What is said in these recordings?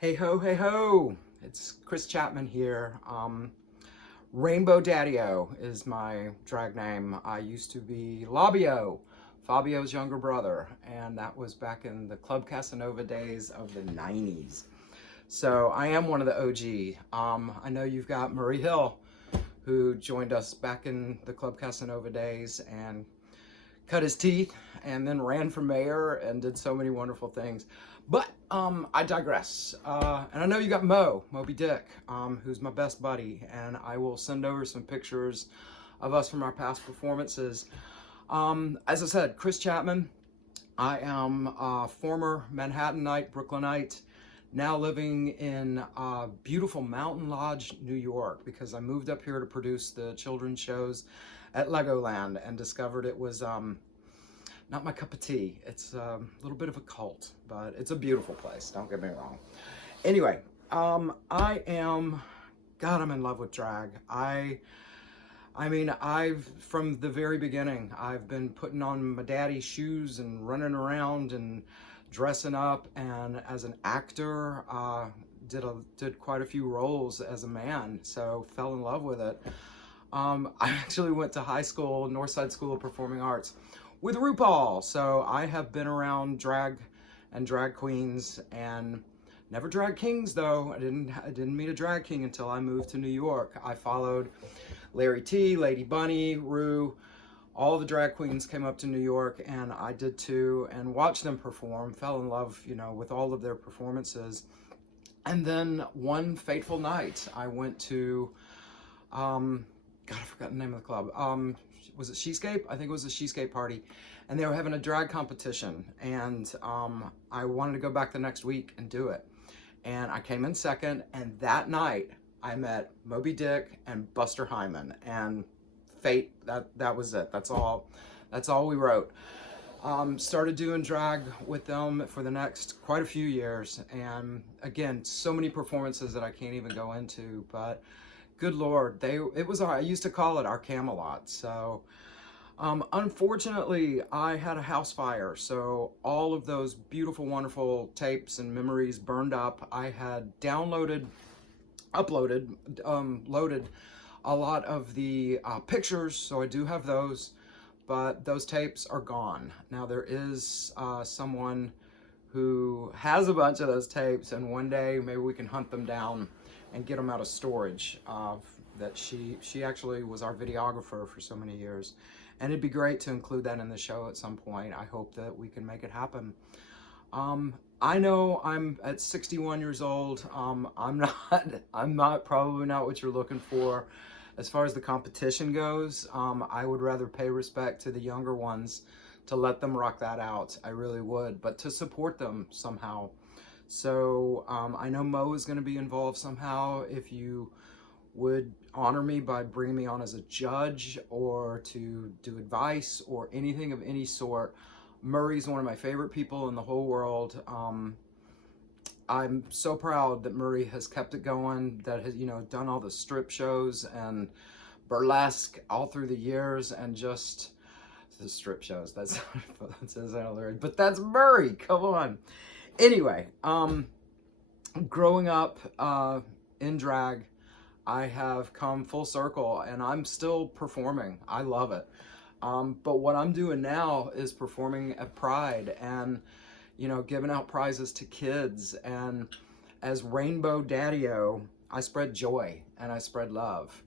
Hey ho, hey ho! It's Chris Chapman here. Rainbow Daddy-O is my drag name. I used to be Labio, Fabio's younger brother, and that was back in the Club Casanova days of the 90s. So I am one of the OG. I know you've got Murray Hill, who joined us back in the Club Casanova days and cut his teeth and then ran for mayor and did so many wonderful things. But I digress. And I know you got Moby Dick, who's my best buddy, and I will send over some pictures of us from our past performances. As I said, Chris Chapman. I am a former Manhattanite, Brooklynite, now living in beautiful Mountain Lodge, New York, because I moved up here to produce the children's shows at Legoland and discovered it was not my cup of tea. It's a little bit of a cult, but it's a beautiful place, don't get me wrong. Anyway, I'm in love with drag. From the very beginning, I've been putting on my daddy's shoes and running around and dressing up, and as an actor, did quite a few roles as a man, so fell in love with it. I actually went to high school, Northside School of Performing Arts, with RuPaul, so I have been around drag and drag queens, and never drag kings though. I didn't meet a drag king until I moved to New York. I followed Larry T, Lady Bunny, Rue. All the drag queens came up to New York, and I did too, and watched them perform, fell in love, with all of their performances. And then one fateful night, I went to, God, I forgot the name of the club. Was it Sheescape? I think it was a Sheescape party, and they were having a drag competition, and I wanted to go back the next week and do it. And I came in second, and that night I met Moby Dick and Buster Hyman, and fate, that was it. That's all we wrote. Started doing drag with them for the next quite a few years, and again, so many performances that I can't even go into, but good Lord, I used to call it our Camelot. So unfortunately, I had a house fire, so all of those beautiful, wonderful tapes and memories burned up. I had loaded a lot of the pictures, so I do have those, but those tapes are gone. Now there is someone who has a bunch of those tapes, and one day maybe we can hunt them down and get them out of storage. That she actually was our videographer for so many years, and it'd be great to include that in the show at some point. I hope that we can make it happen. I know I'm at 61 years old. I'm probably not what you're looking for as far as the competition goes. I would rather pay respect to the younger ones, to let them rock that out. I really would, but to support them somehow. So I know Mo is going to be involved somehow. If you would honor me by bringing me on as a judge or to do advice or anything of any sort. Murray's one of my favorite people in the whole world. I'm so proud that Murray has kept it going, that has, done all the strip shows and burlesque all through the years, and just the strip shows. That says but that's Murray. Come on. Anyway, growing up in drag, I have come full circle, and I'm still performing. I love it. But what I'm doing now is performing at Pride and, giving out prizes to kids. And as Rainbow Daddy-O, I spread joy and I spread love.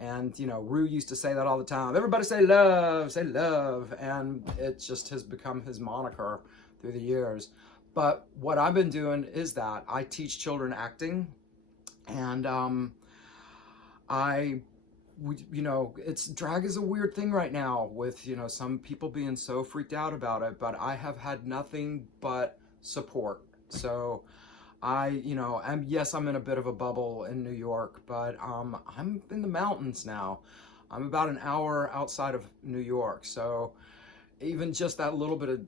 And, Rue used to say that all the time. Everybody say love, say love. And it just has become his moniker through the years. But what I've been doing is that I teach children acting, and drag is a weird thing right now with, some people being so freaked out about it, but I have had nothing but support. So I'm in a bit of a bubble in New York, but I'm in the mountains now. I'm about an hour outside of New York. So even just that little bit of,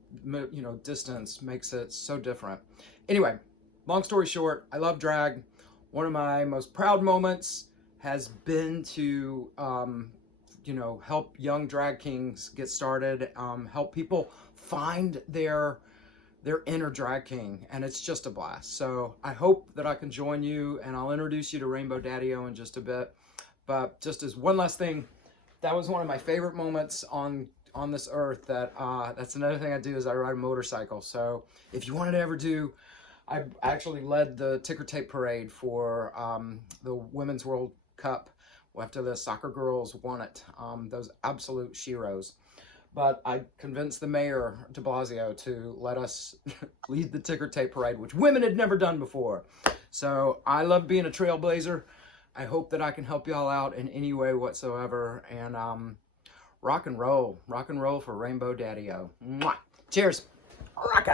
distance makes it so different. Anyway, long story short, I love drag. One of my most proud moments has been to, help young drag kings get started, help people find their their inner drag king, and it's just a blast. So I hope that I can join you, and I'll introduce you to Rainbow Daddy-O in just a bit. But just as one last thing, that was one of my favorite moments on this earth. That's another thing I do is I ride a motorcycle. So if you wanted to ever do, I actually led the ticker tape parade for the Women's World Cup after the soccer girls won it. Those absolute sheroes. But I convinced the mayor, de Blasio, to let us lead the ticker tape parade, which women had never done before. So I love being a trailblazer. I hope that I can help y'all out in any way whatsoever. And rock and roll for Rainbow Daddy-O. Mwah. Cheers. Rock out.